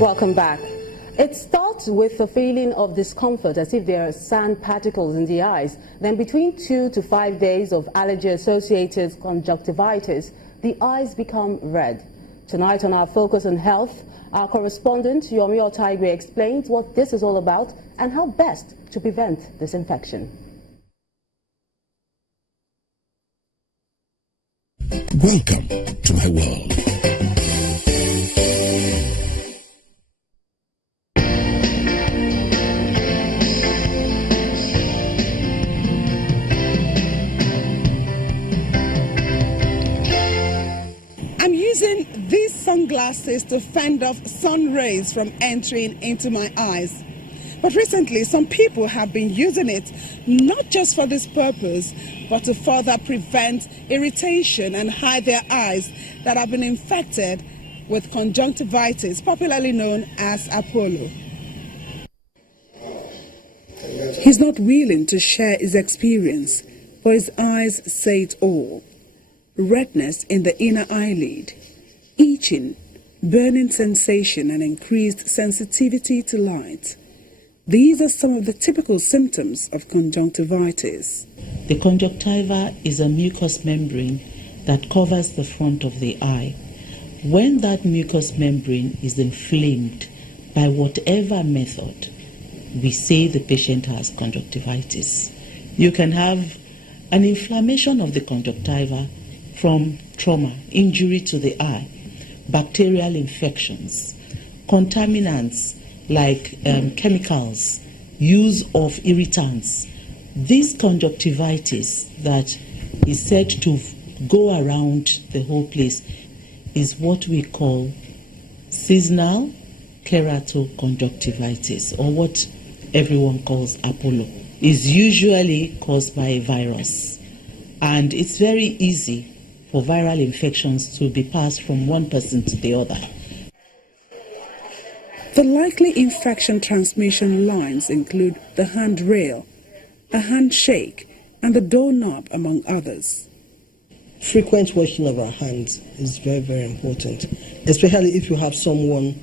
Welcome back. It starts with a feeling of discomfort as if there are sand particles in the eyes. Then between 2 to 5 days of allergy-associated conjunctivitis, the eyes become red. Tonight on our Focus on Health, our correspondent Yomi Otaigwe explains what this is all about and how best to prevent this infection. Welcome to my world. I'm using these sunglasses to fend off sun rays from entering into my eyes. But recently, some people have been using it not just for this purpose, but to further prevent irritation and hide their eyes that have been infected with conjunctivitis, popularly known as Apollo. He's not willing to share his experience, but his eyes say it all. Redness in the inner eyelid, itching, burning sensation, and increased sensitivity to light. These are some of the typical symptoms of conjunctivitis. The conjunctiva is a mucous membrane that covers the front of the eye. When that mucous membrane is inflamed by whatever method, we say the patient has conjunctivitis. You can have an inflammation of the conjunctiva from trauma, injury to the eye, bacterial infections, contaminants like chemicals, use of irritants. This conjunctivitis that is said to go around the whole place is what we call seasonal keratoconjunctivitis, or what everyone calls Apollo. Is usually caused by a virus, and it's very easy for viral infections to be passed from one person to the other. The likely infection transmission lines include the handrail, a handshake, and the doorknob, among others. Frequent washing of our hands is very, very important, especially if you have someone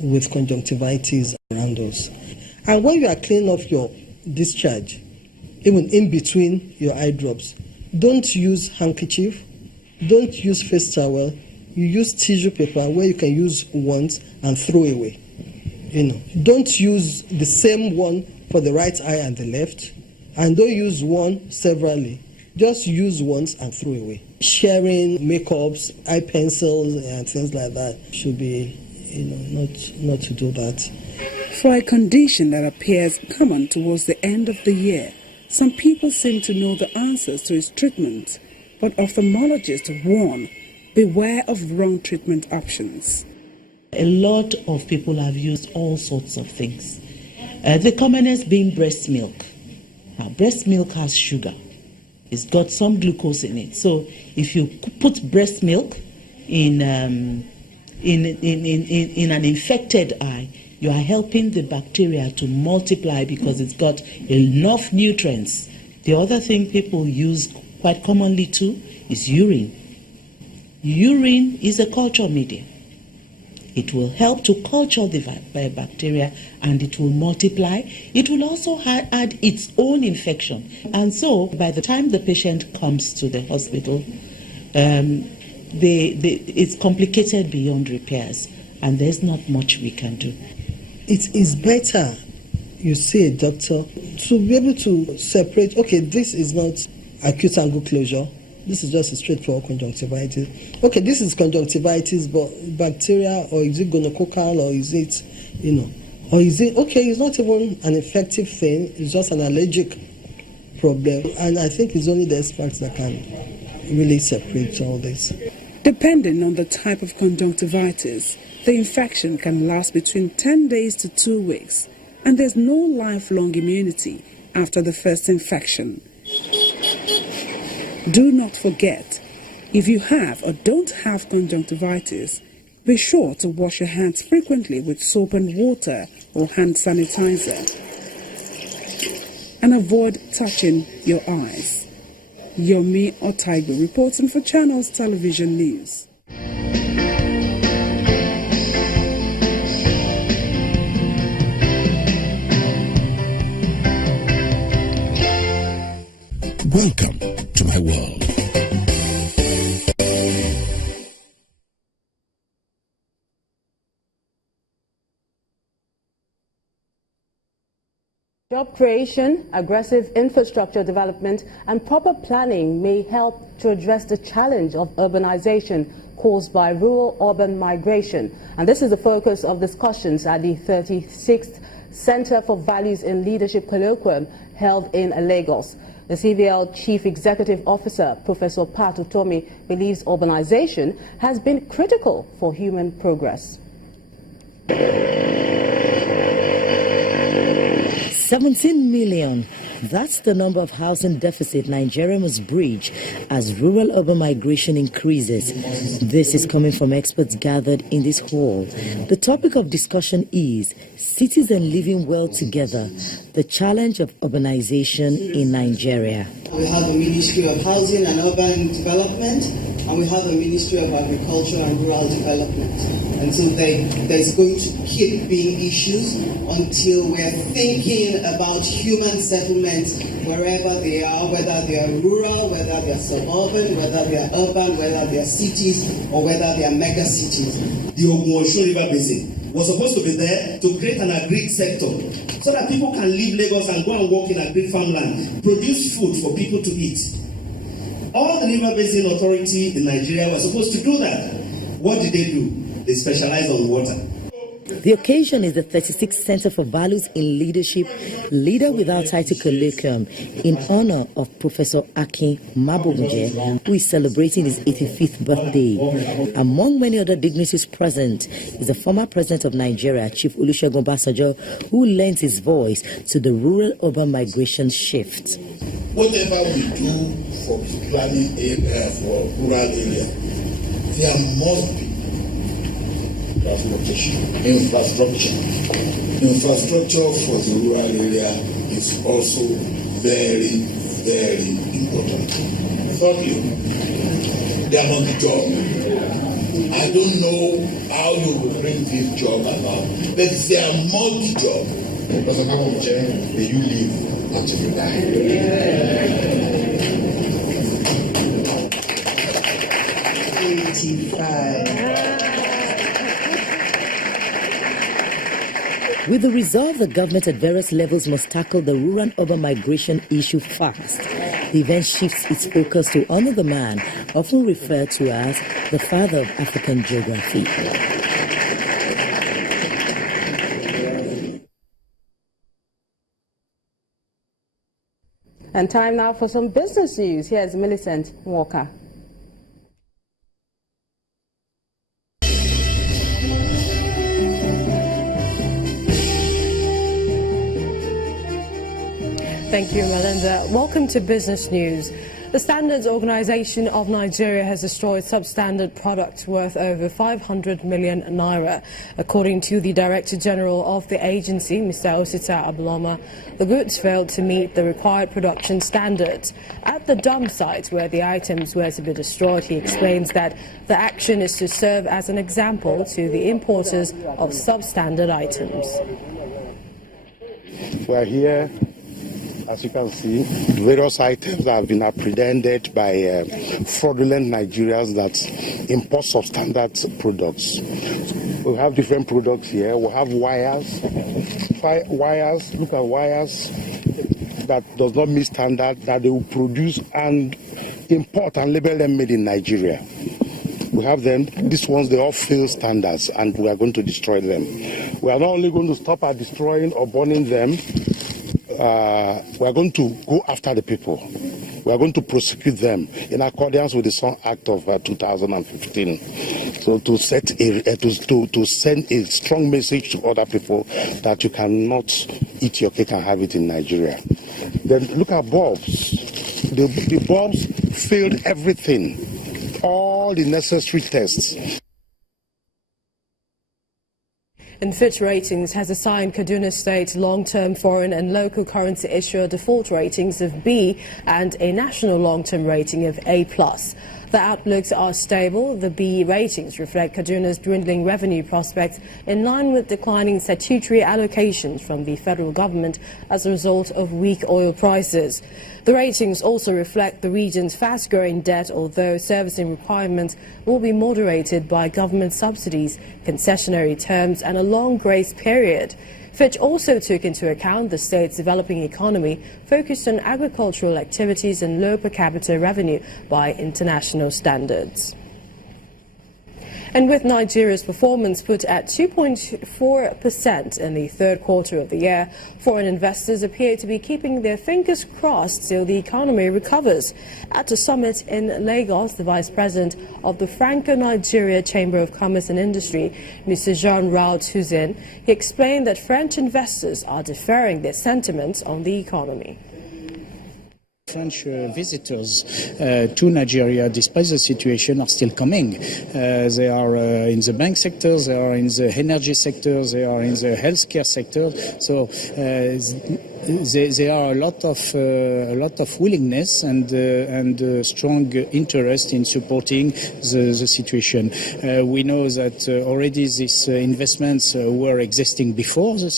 with conjunctivitis around us. And when you are cleaning off your discharge, even in between your eye drops, don't use handkerchief, don't use face towel, you use tissue paper where you can use once and throw away. Don't use the same one for the right eye and the left, and don't use one severally. Just use once and throw away. Sharing makeups, eye pencils, and things like that should be, not to do that. For a condition that appears common towards the end of the year, some people seem to know the answers to its treatment, but ophthalmologists warn, beware of wrong treatment options. A lot of people have used all sorts of things. The commonest being breast milk. Now, breast milk has sugar. It's got some glucose in it. So if you put breast milk in an infected eye, you are helping the bacteria to multiply because it's got enough nutrients. The other thing people use quite commonly too is urine. Urine is a culture medium. It will help to culture the bacteria and it will multiply. It will also add its own infection. And so by the time the patient comes to the hospital, it's complicated beyond repairs, and there's not much we can do. It is better you see a doctor to be able to separate, okay, this is not acute angle closure. This is just a straightforward conjunctivitis. Okay, this is conjunctivitis, but bacteria, or is it gonococcal, or is it, or is it, okay, it's not even an infective thing, it's just an allergic problem. And I think it's only the experts that can really separate all this. Depending on the type of conjunctivitis, the infection can last between 10 days to 2 weeks, and there's no lifelong immunity after the first infection. Do not forget, if you have or don't have conjunctivitis, be sure to wash your hands frequently with soap and water or hand sanitizer, and avoid touching your eyes. Yomi Otaigo reporting for Channels Television News. Welcome to my world. Job creation, aggressive infrastructure development, and proper planning may help to address the challenge of urbanization caused by rural-urban migration. And this is the focus of discussions at the 36th Center for Values in Leadership Colloquium held in Lagos. The CVL Chief Executive Officer, Professor Pat Utomi, believes urbanization has been critical for human progress. 17 million. That's the number of housing deficit Nigeria must bridge as rural-urban migration increases. This is coming from experts gathered in this hall. The topic of discussion is citizens living well together, the challenge of urbanization in Nigeria. We have the Ministry of Housing and Urban Development, and we have the Ministry of Agriculture and Rural Development. And so there's going to keep being issues until we're thinking about human settlements wherever they are, whether they are rural, whether they are suburban, whether they are urban, whether they are cities, or whether they are mega cities. The Ogun River Basin was supposed to be there to create an agri sector so that people can leave Lagos and go and work in agri farmland, produce food for people to eat. All the River Basin Authority in Nigeria were supposed to do that. What did they do? They specialize on water. The occasion is the 36th Center for Values in Leadership Leader Without Title Colloquium in honor of Professor Akin Mabonje, who is celebrating his 85th birthday. Among many other dignitaries present is the former president of Nigeria, Chief Olusegun Obasanjo, who lends his voice to the rural-urban migration shift. Whatever we do for planning for rural area, there must be infrastructure. Infrastructure for the rural area is also very, very important. Thirdly, there must be jobs. I don't know how you will bring this job about, but there must be jobs. Because how much may you live until you die? 85. With the resolve, the government at various levels must tackle the rural-urban migration issue fast. The event shifts its focus to honor the man, often referred to as the father of African geography. And time now for some business news. Here's Millicent Walker. Thank you, Melinda. Welcome to Business News. The Standards Organization of Nigeria has destroyed substandard products worth over 500 million naira. According to the Director General of the agency, Mr. Osita Abuloma, the goods failed to meet the required production standards. At the dump site where the items were to be destroyed, he explains that the action is to serve as an example to the importers of substandard items. We are here. As you can see, various items have been apprehended by fraudulent Nigerians that import substandard products. We have different products here. We have wires. Look at wires that does not meet standard that they will produce and import and label them made in Nigeria. We have them. These ones, they all fail standards, and we are going to destroy them. We are not only going to stop at destroying or burning them. We are going to go after the people. We are going to prosecute them in accordance with the Song Act of 2015. So to send a strong message to other people that you cannot eat your cake and have it in Nigeria. Then look at bulbs. The bulbs failed everything, all the necessary tests. And Fitch Ratings has assigned Kaduna State's long-term foreign and local currency issuer default ratings of B and a national long-term rating of A+. The outlooks are stable. The B ratings reflect Kaduna's dwindling revenue prospects in line with declining statutory allocations from the federal government as a result of weak oil prices. The ratings also reflect the region's fast-growing debt, although servicing requirements will be moderated by government subsidies, concessionary terms and a long grace period. Fitch also took into account the state's developing economy, focused on agricultural activities and low per capita revenue by international standards. And with Nigeria's performance put at 2.4% in the third quarter of the year, foreign investors appear to be keeping their fingers crossed till the economy recovers. At a summit in Lagos, the Vice President of the Franco-Nigeria Chamber of Commerce and Industry, Mr. Jean-Raoult Hussein, he explained that French investors are deferring their sentiments on the economy. French visitors to Nigeria, despite the situation, are still coming. They are in the bank sector, they are in the energy sector, they are in the healthcare sector. So there are a lot of willingness and strong interest in supporting the situation. We know that already these investments were existing before the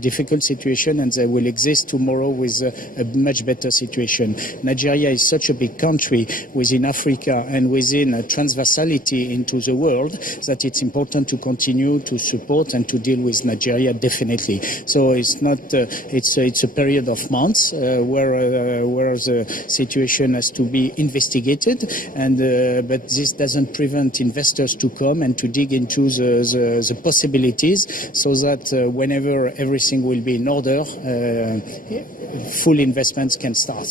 difficult situation, and they will exist tomorrow with a much better situation. Nigeria is such a big country within Africa and within a transversality into the world that it's important to continue to support and to deal with Nigeria, definitely. So it's not it's a period of months where the situation has to be investigated, and but this doesn't prevent investors to come and to dig into the possibilities, so that whenever everything will be in order, full investments can start.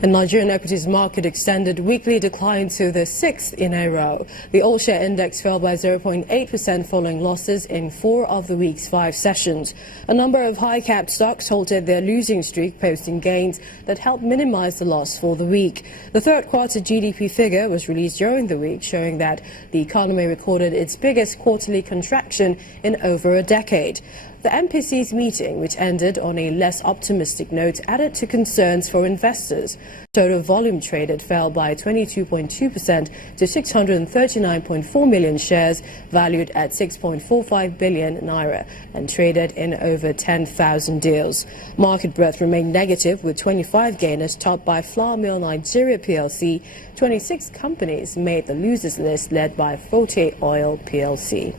The Nigerian equities market extended weekly decline to the sixth in a row. The all-share index fell by 0.8% following losses in 4 of the week's 5 sessions. A number of high-capped stocks halted their losing streak, posting gains that helped minimize the loss for the week. The third quarter GDP figure was released during the week, showing that the economy recorded its biggest quarterly contraction in over a decade. The MPC's meeting, which ended on a less optimistic note, added to concerns for investors. Total volume traded fell by 22.2% to 639.4 million shares, valued at 6.45 billion naira, and traded in over 10,000 deals. Market breadth remained negative, with 25 gainers topped by Flour Mill Nigeria PLC. 26 companies made the losers list, led by Forte Oil PLC.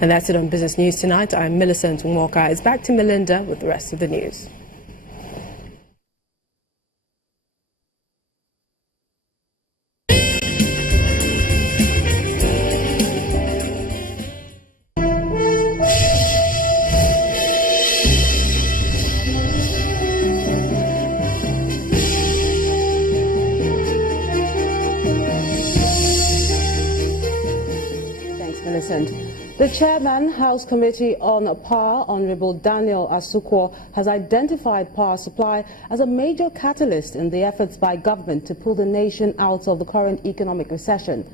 And that's it on Business News tonight. I'm Millicent Walker. It's back to Melinda with the rest of the news. Thanks, Millicent. The chairman, House Committee on Power, Honorable Daniel Asukwo, has identified power supply as a major catalyst in the efforts by government to pull the nation out of the current economic recession.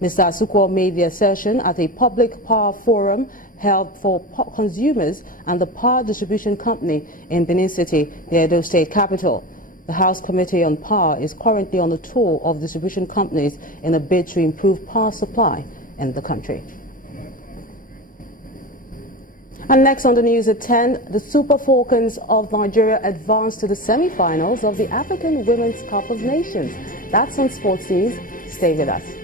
Mr. Asukwo made the assertion at a public power forum held for consumers and the power distribution company in Benin City, the Edo State capital. The House Committee on Power is currently on a tour of distribution companies in a bid to improve power supply in the country. And next on the news at 10, the Super Falcons of Nigeria advanced to the semi-finals of the African Women's Cup of Nations. That's on Sports News. Stay with us.